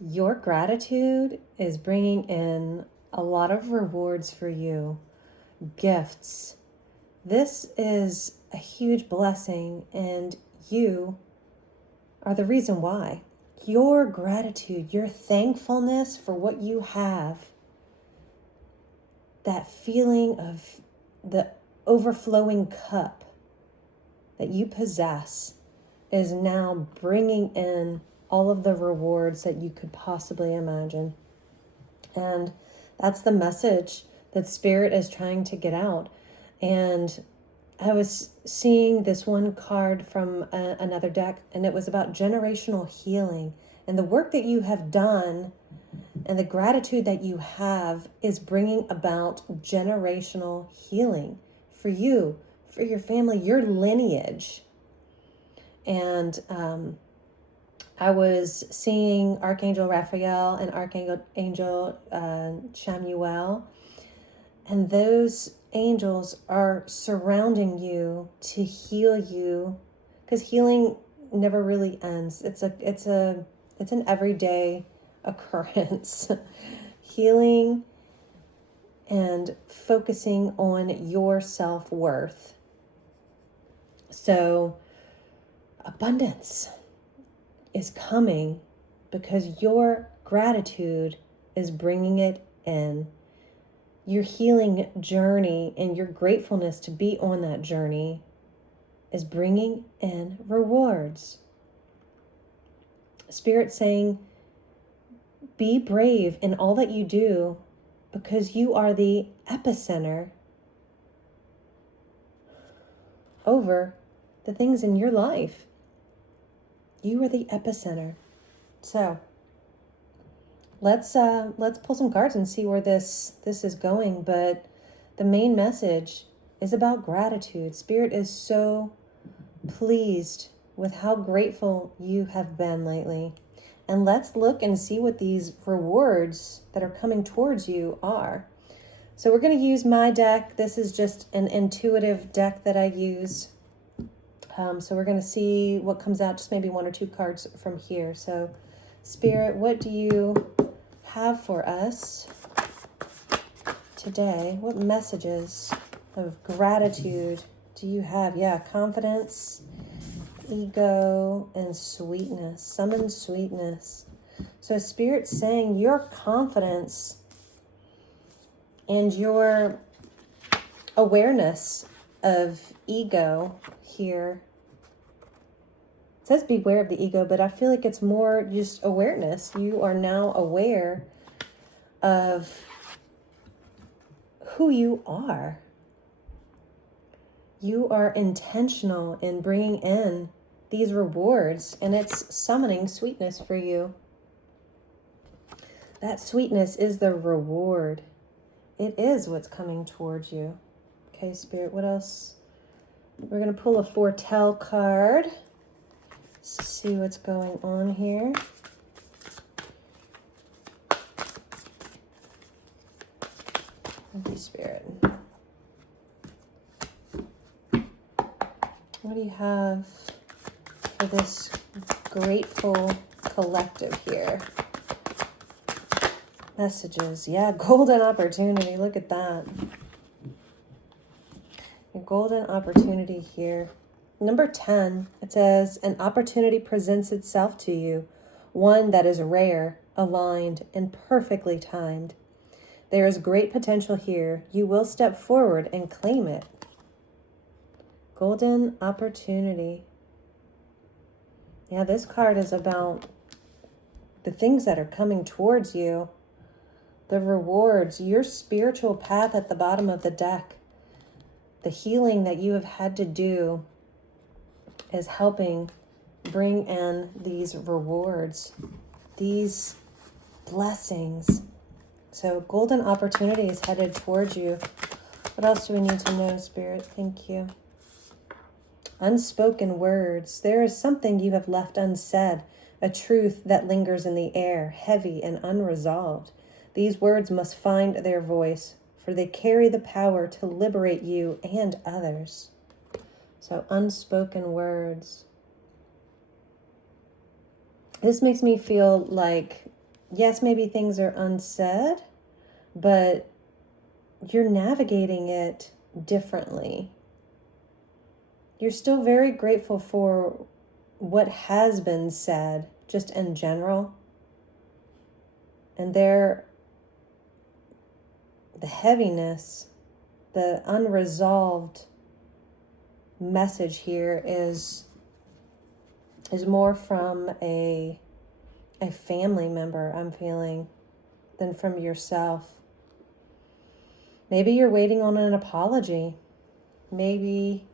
Your gratitude is bringing in a lot of rewards for you, gifts. This is a huge blessing, and you are the reason why. Your gratitude, your thankfulness for what you have, that feeling of the overflowing cup that you possess is now bringing in all of the rewards that you could possibly imagine. And that's the message that Spirit is trying to get out. And I was seeing this one card from another deck, and it was about generational healing. And the work that you have done and the gratitude that you have is bringing about generational healing for you, for your family, your lineage. And I was seeing Archangel Raphael and Archangel Chamuel, and those angels are surrounding you to heal you, because healing never really ends. It's an everyday occurrence. Healing and focusing on your self-worth. So abundance is coming because your gratitude is bringing it in. Your healing journey and your gratefulness to be on that journey is bringing in rewards. Spirit saying, be brave in all that you do, because you are the epicenter over the things in your life. You are the epicenter. So let's pull some cards and see where this is going. But the main message is about gratitude. Spirit is so pleased with how grateful you have been lately. And let's look and see what these rewards that are coming towards you are. So we're going to use my deck. This is just an intuitive deck that I use. So we're going to see what comes out, just maybe one or two cards from here. So Spirit, what do you have for us today? What messages of gratitude do you have? Yeah, confidence, ego, and sweetness. Summon sweetness. So Spirit's saying your confidence and your awareness of ego here. It says beware of the ego, but I feel like it's more just awareness. You are now aware of who you are. You are intentional in bringing in these rewards, and it's summoning sweetness for you. That sweetness is the reward. It is what's coming towards you. Okay, Spirit, what else? We're going to pull a foretell card. Let's see what's going on here. Thank you, Spirit. What do you have for this grateful collective here? Messages. Yeah, golden opportunity. Look at that. A golden opportunity here. Number 10, it says, an opportunity presents itself to you, one that is rare, aligned, and perfectly timed. There is great potential here. You will step forward and claim it. Golden opportunity. Yeah, this card is about the things that are coming towards you, the rewards, your spiritual path at the bottom of the deck, the healing that you have had to do is helping bring in these rewards, these blessings. So golden opportunity is headed towards you. What else do we need to know, Spirit? Thank you. Unspoken words. There is something you have left unsaid, a truth that lingers in the air, heavy and unresolved. These words must find their voice, for they carry the power to liberate you and others. So unspoken words. This makes me feel like yes, maybe things are unsaid, but you're navigating it differently. You're still very grateful for what has been said, just in general. And the heaviness, the unresolved message here is more from a family member, I'm feeling, than from yourself. Maybe you're waiting on an apology. Maybe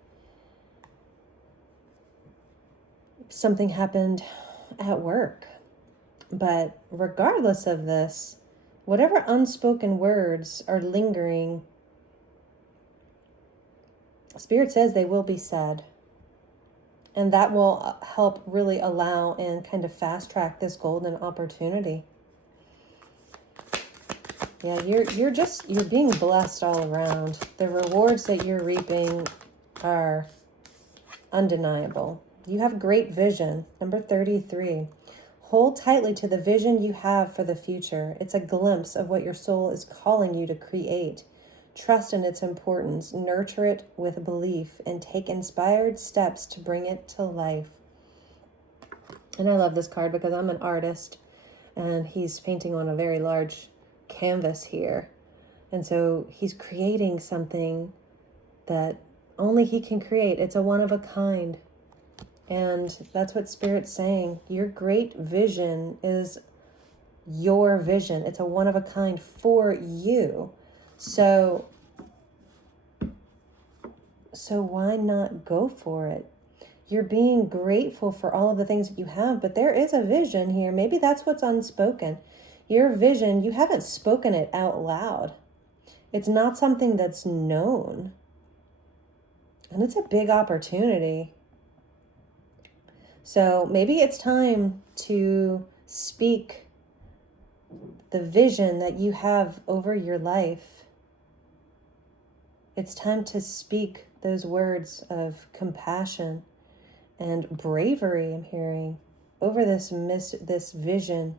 something happened at work. But regardless of this, whatever unspoken words are lingering, Spirit says they will be said. And that will help really allow and kind of fast track this golden opportunity. Yeah, you're being blessed all around. The rewards that you're reaping are undeniable. You have great vision. Number 33. Hold tightly to the vision you have for the future. It's a glimpse of what your soul is calling you to create. Trust in its importance, nurture it with belief, and take inspired steps to bring it to life. And I love this card because I'm an artist, and he's painting on a very large canvas here. And so he's creating something that only he can create. It's a one of a kind. And that's what Spirit's saying. Your great vision is your vision. It's a one of a kind for you. So why not go for it? You're being grateful for all of the things that you have, but there is a vision here. Maybe that's what's unspoken. Your vision, you haven't spoken it out loud. It's not something that's known. And it's a big opportunity. So maybe it's time to speak the vision that you have over your life. It's time to speak those words of compassion and bravery, I'm hearing, over this vision.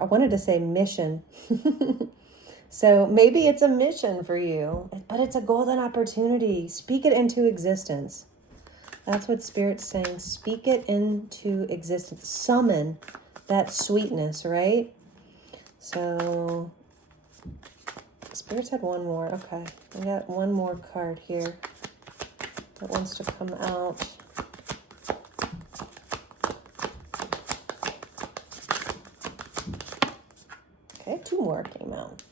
I wanted to say mission. So maybe it's a mission for you, but it's a golden opportunity. Speak it into existence. That's what Spirit's saying. Speak it into existence. Summon that sweetness, right? So Spirit's had one more. Okay, I got one more card here that wants to come out. Okay, two more came out.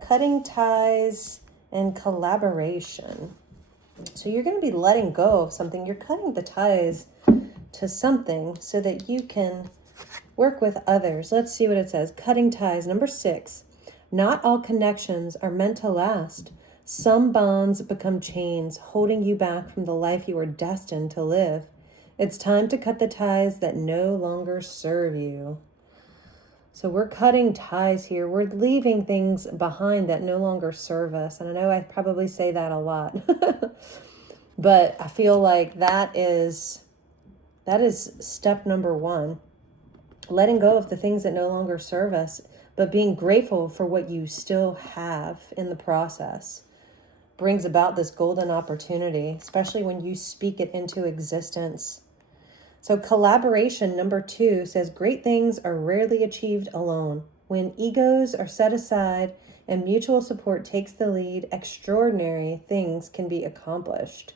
Cutting ties and collaboration. So you're going to be letting go of something. You're cutting the ties to something so that you can work with others. Let's see what it says. Cutting ties. Number 6. Not all connections are meant to last. Some bonds become chains, holding you back from the life you are destined to live. It's time to cut the ties that no longer serve you. So we're cutting ties here. We're leaving things behind that no longer serve us. And I know I probably say that a lot. But I feel like that is step number 1. Letting go of the things that no longer serve us, but being grateful for what you still have in the process brings about this golden opportunity, especially when you speak it into existence. So collaboration, number 2, says great things are rarely achieved alone. When egos are set aside and mutual support takes the lead, extraordinary things can be accomplished.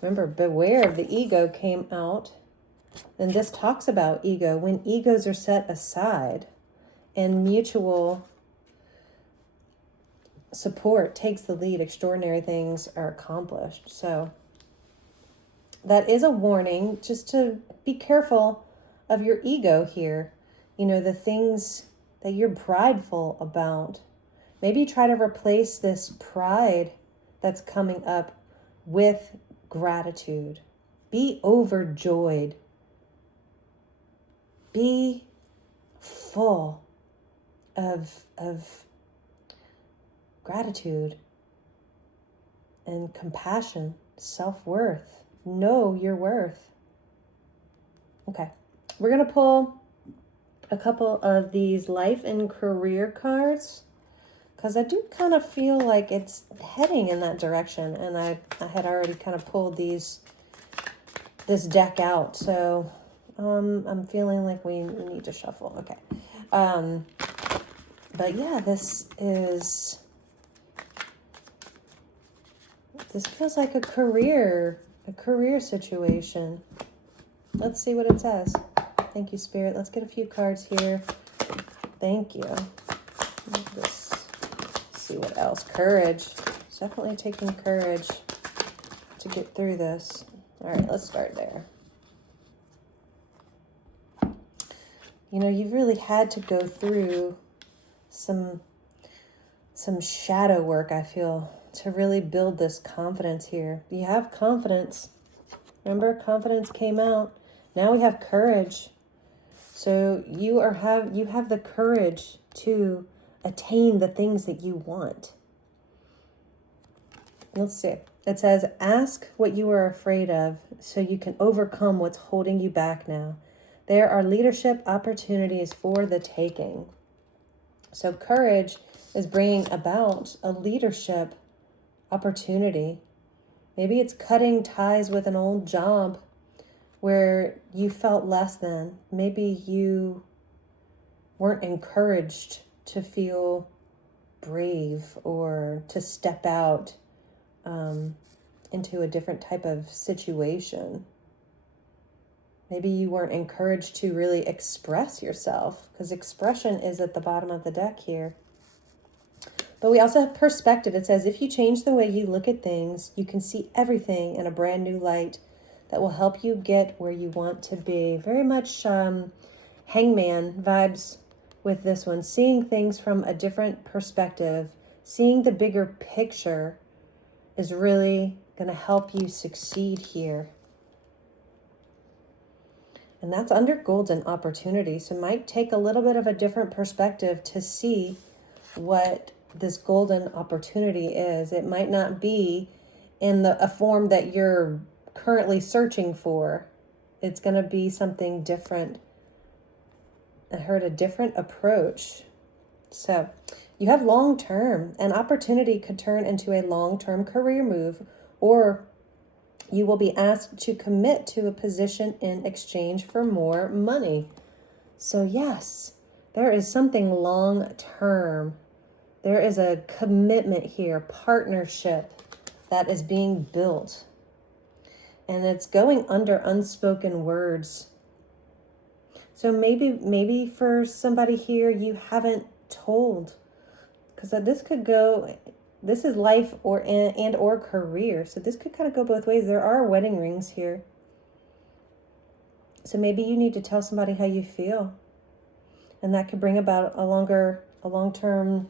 Remember, beware of the ego came out. And this talks about ego. When egos are set aside and mutual support takes the lead, extraordinary things are accomplished. So that is a warning, just to be careful of your ego here. You know, the things that you're prideful about. Maybe try to replace this pride that's coming up with gratitude. Be overjoyed. Be full of gratitude and compassion, self-worth. Know your worth. Okay, we're going to pull a couple of these life and career cards, because I do kind of feel like it's heading in that direction. And I had already kind of pulled this deck out. So I'm feeling like we need to shuffle. Okay. But yeah, this feels like a career situation. Let's see what it says. Thank you, Spirit. Let's get a few cards here. Thank you. Let's see what else. Courage. It's definitely taking courage to get through this. All right, let's start there. You know, you've really had to go through some shadow work, I feel, to really build this confidence here. You have confidence. Remember, confidence came out. Now we have courage. So you have the courage to attain the things that you want. Let's see. It says, ask what you are afraid of so you can overcome what's holding you back now. There are leadership opportunities for the taking. So courage is bringing about a leadership opportunity. Maybe it's cutting ties with an old job where you felt less than. Maybe you weren't encouraged to feel brave or to step out into a different type of situation. Maybe you weren't encouraged to really express yourself, because expression is at the bottom of the deck here. But we also have perspective. It says, if you change the way you look at things, you can see everything in a brand new light that will help you get where you want to be. Very much Hangman vibes with this one. Seeing things from a different perspective, seeing the bigger picture is really going to help you succeed here. And that's under golden opportunity. So it might take a little bit of a different perspective to see what this golden opportunity is. It might not be in a form that you're currently searching for. It's going to be something different. I heard a different approach. So you have long-term. An opportunity could turn into a long-term career move, or you will be asked to commit to a position in exchange for more money. So yes, there is something long-term. There is a commitment here, partnership that is being built. And it's going under unspoken words. So maybe for somebody here, you haven't told. Because this is life or career. So this could kind of go both ways. There are wedding rings here. So maybe you need to tell somebody how you feel. And that could bring about a long-term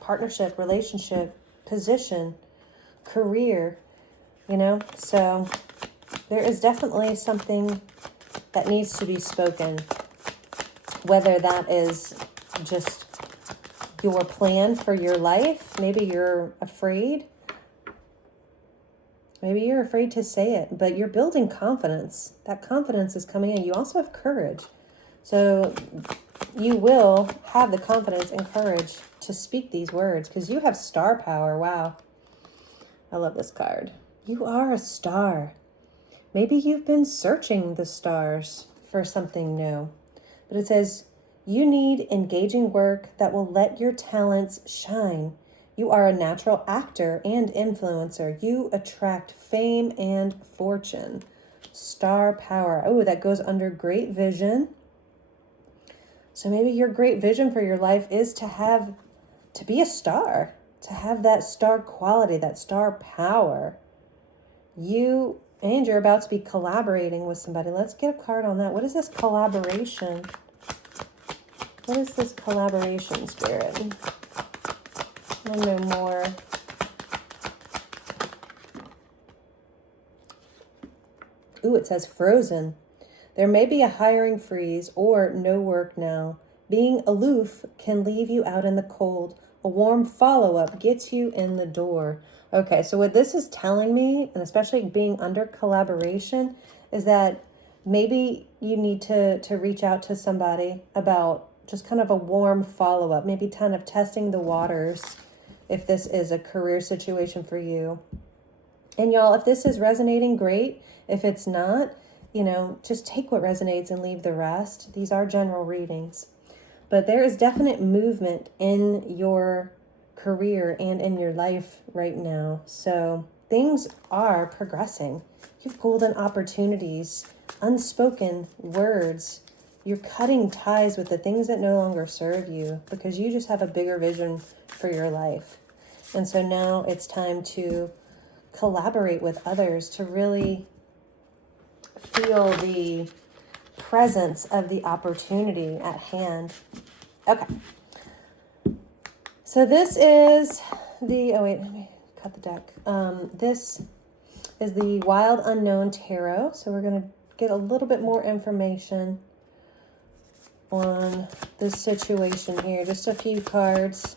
partnership, relationship, position, career, So there is definitely something that needs to be spoken. Whether that is just your plan for your life. Maybe you're afraid. Maybe you're afraid to say it, but you're building confidence. That confidence is coming in. You also have courage. So you will have the confidence and courage to speak these words because you have star power. Wow. I love this card. You are a star. Maybe you've been searching the stars for something new, but it says, you need engaging work that will let your talents shine. You are a natural actor and influencer. You attract fame and fortune. Star power. Oh, that goes under great vision. So maybe your great vision for your life is to be a star, to have that star quality, that star power. You're about to be collaborating with somebody. Let's get a card on that. What is this collaboration? What is this collaboration, Spirit? I want to know more. Ooh, it says frozen. There may be a hiring freeze or no work now. Being aloof can leave you out in the cold. A warm follow-up gets you in the door. Okay, so what this is telling me, and especially being under collaboration, is that Maybe you need to reach out to somebody about just kind of a warm follow-up, maybe kind of testing the waters if this is a career situation for you. And y'all, if this is resonating, great. If it's not, just take what resonates and leave the rest. These are general readings. But there is definite movement in your career and in your life right now. So things are progressing. You have golden opportunities, unspoken words. You're cutting ties with the things that no longer serve you because you just have a bigger vision for your life. And so now it's time to collaborate with others to really feel the presence of the opportunity at hand. Okay. So this is the, let me cut the deck. This is the Wild Unknown Tarot. So we're going to get a little bit more information on this situation here. Just a few cards.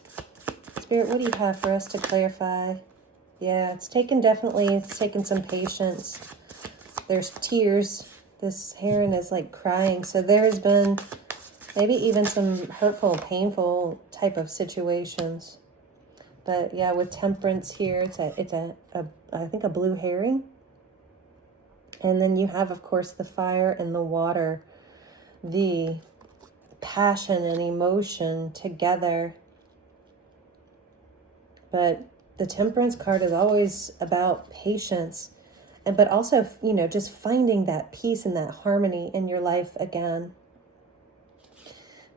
Spirit, what do you have for us to clarify? Yeah, it's taken some patience. There's tears. This heron is like crying. So there's been maybe even some hurtful, painful type of situations. But yeah, with Temperance here, it's I think a blue herring. And then you have, of course, the fire and the water, the passion and emotion together. But the Temperance card is always about patience, but also, just finding that peace and that harmony in your life again.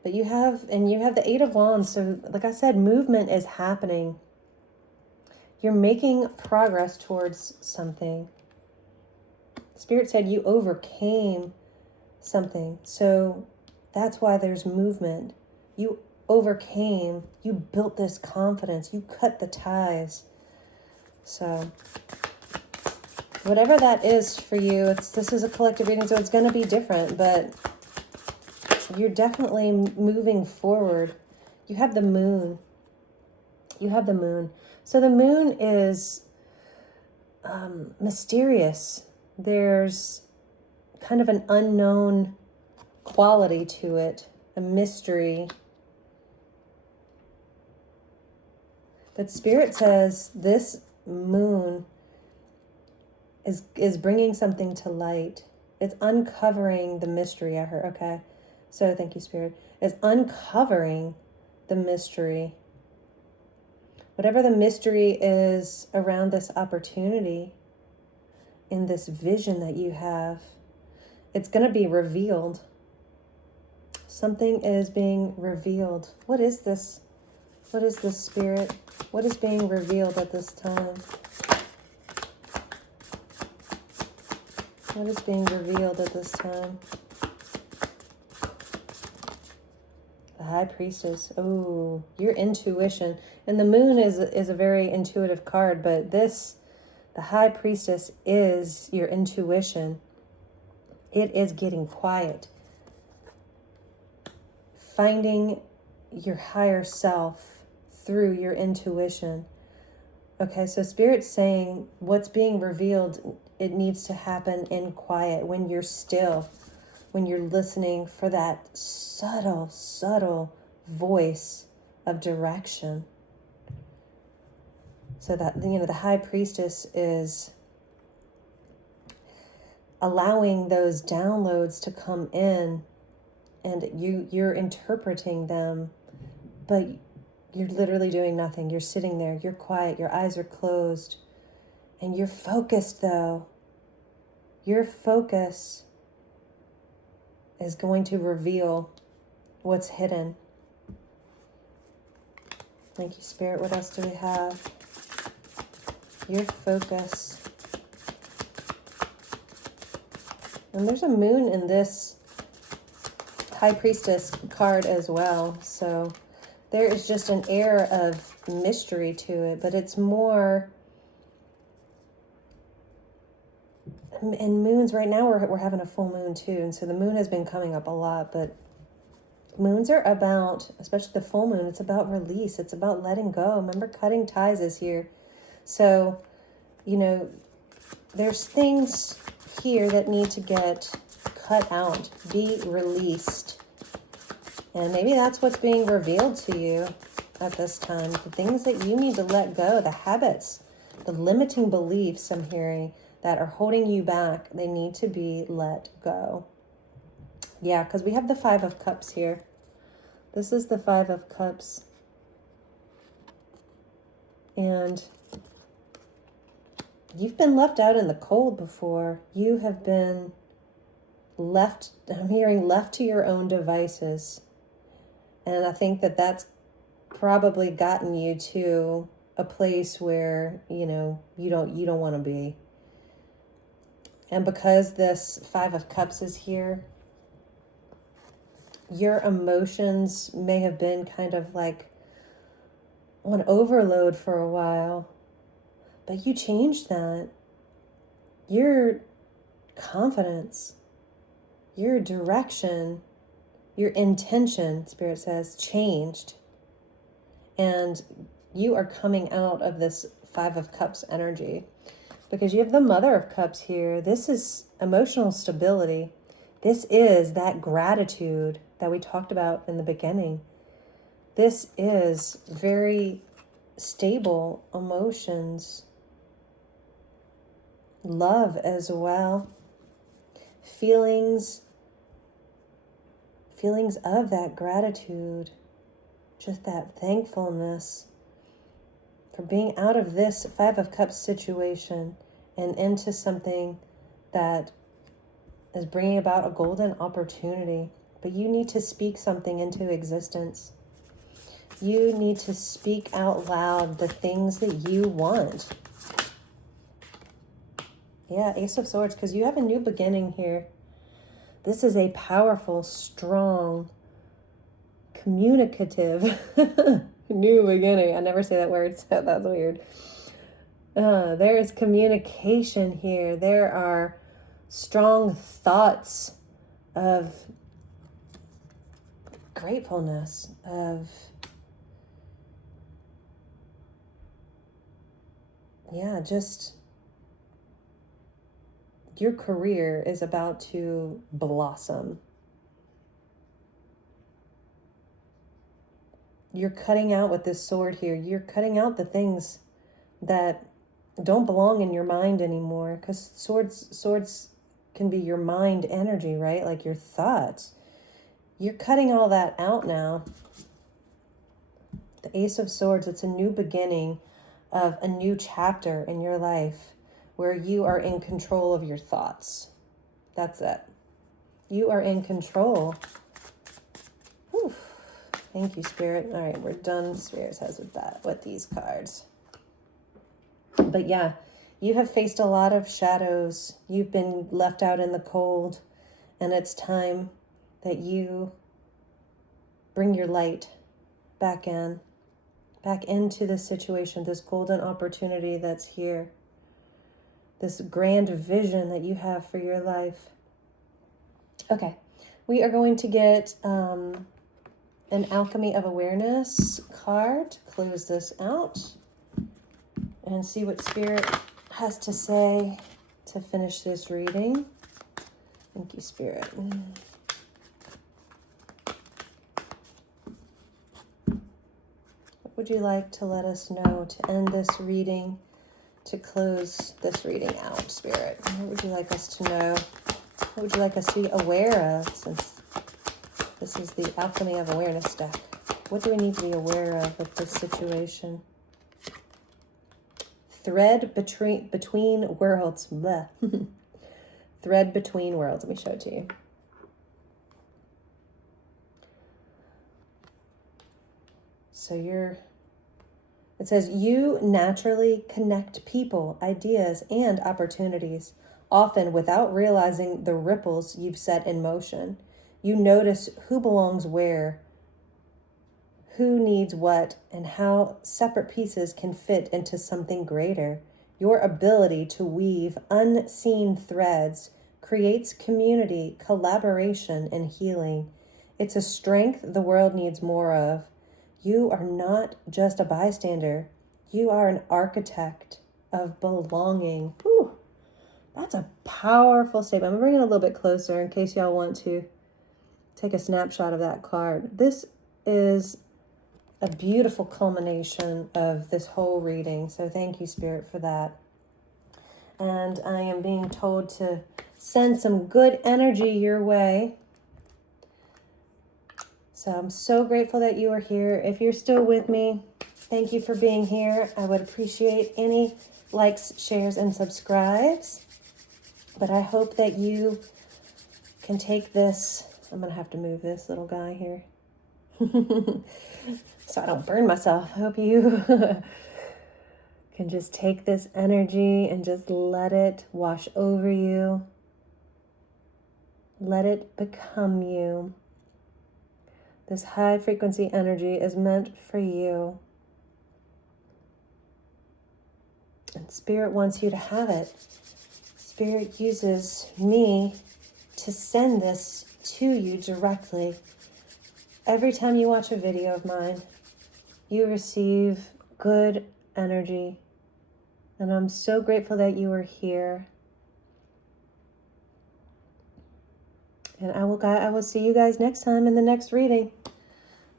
But you have the Eight of Wands. So like I said, movement is happening. You're making progress towards something. Spirit said you overcame something. So that's why there's movement. You overcame, you built this confidence, you cut the ties. So whatever that is for you, this is a collective reading, so it's going to be different, but you're definitely moving forward. You have the moon. So the moon is mysterious. There's kind of an unknown quality to it, a mystery. But Spirit says this moon is bringing something to light. It's uncovering the mystery. I heard. Okay. So thank you, Spirit. It's uncovering the mystery. Whatever the mystery is around this opportunity, in this vision that you have, it's going to be revealed. Something is being revealed. What is this? What is this, Spirit? What is being revealed at this time? What is being revealed at this time? The High Priestess. Oh, your intuition. And the moon is a very intuitive card, but the High Priestess is your intuition. It is getting quiet. Finding your higher self through your intuition. Okay, so Spirit's saying what's being revealed, it needs to happen in quiet, when you're still, when you're listening for that subtle voice of direction. So that, the High Priestess is allowing those downloads to come in, and you're interpreting them, but you're literally doing nothing. You're sitting there, you're quiet, your eyes are closed, and you're focused though. Your focus is going to reveal what's hidden. Thank you, Spirit. What else do we have? Your focus. And there's a moon in this High Priestess card as well. So there is just an air of mystery to it, but it's more. And moons right now, we're having a full moon too. And so the moon has been coming up a lot, but moons are about, especially the full moon, it's about release. It's about letting go. Remember, cutting ties is here. So, there's things here that need to get cut out, be released. And maybe that's what's being revealed to you at this time. The things that you need to let go, the habits, the limiting beliefs I'm hearing that are holding you back, they need to be let go. Yeah, because we have the Five of Cups here. This is the Five of Cups. And you've been left out in the cold before. You have been left, I'm hearing, left to your own devices. And I think that that's probably gotten you to a place where, you don't want to be. And because this Five of Cups is here, your emotions may have been kind of like on overload for a while, but you changed that. Your confidence, your direction, your intention, Spirit says, changed. And you are coming out of this Five of Cups energy because you have the Mother of Cups here. This is emotional stability. This is that gratitude that we talked about in the beginning. This is very stable emotions. Love as well. Feelings of that gratitude. Just that thankfulness for being out of this Five of Cups situation and into something that is bringing about a golden opportunity. But you need to speak something into existence. You need to speak out loud the things that you want. Yeah, Ace of Swords, because you have a new beginning here. This is a powerful, strong, communicative new beginning. I never say that word, so that's weird. There is communication here. There are strong thoughts of gratefulness, of just your career is about to blossom. You're cutting out with this sword here. You're cutting out the things that don't belong in your mind anymore, because swords can be your mind energy, right? Like your thoughts. You're cutting all that out now. The Ace of Swords, it's a new beginning of a new chapter in your life where you are in control of your thoughts. That's it. You are in control. Whew. Thank you, Spirit. All right, we're done. Spirit says with these cards. But yeah, you have faced a lot of shadows. You've been left out in the cold, and it's time that you bring your light back into this situation, this golden opportunity that's here, this grand vision that you have for your life. Okay, we are going to get an Alchemy of Awareness card to close this out and see what Spirit has to say to finish this reading. Thank you, Spirit. What would you like to let us know to end this reading, to close this reading out, Spirit? What would you like us to know? What would you like us to be aware of, since this is the Alchemy of Awareness deck? What do we need to be aware of with this situation? Thread between worlds. Bleh. Thread between worlds. Let me show it to you. So it says, you naturally connect people, ideas, and opportunities, often without realizing the ripples you've set in motion. You notice who belongs where, who needs what, and how separate pieces can fit into something greater. Your ability to weave unseen threads creates community, collaboration, and healing. It's a strength the world needs more of. You are not just a bystander. You are an architect of belonging. Whew, That's a powerful statement. I'm going to bring it a little bit closer in case y'all want to take a snapshot of that card. This is a beautiful culmination of this whole reading. So thank you, Spirit, for that. And I am being told to send some good energy your way. So I'm so grateful that you are here. If you're still with me, thank you for being here. I would appreciate any likes, shares, and subscribes. But I hope that you can take this. I'm going to have to move this little guy here so I don't burn myself. I hope you can just take this energy and just let it wash over you. Let it become you. This high frequency energy is meant for you. And Spirit wants you to have it. Spirit uses me to send this to you directly. Every time you watch a video of mine, you receive good energy. And I'm so grateful that you are here. And I will see you guys next time in the next reading.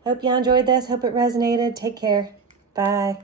Hope you enjoyed this. Hope it resonated. Take care. Bye.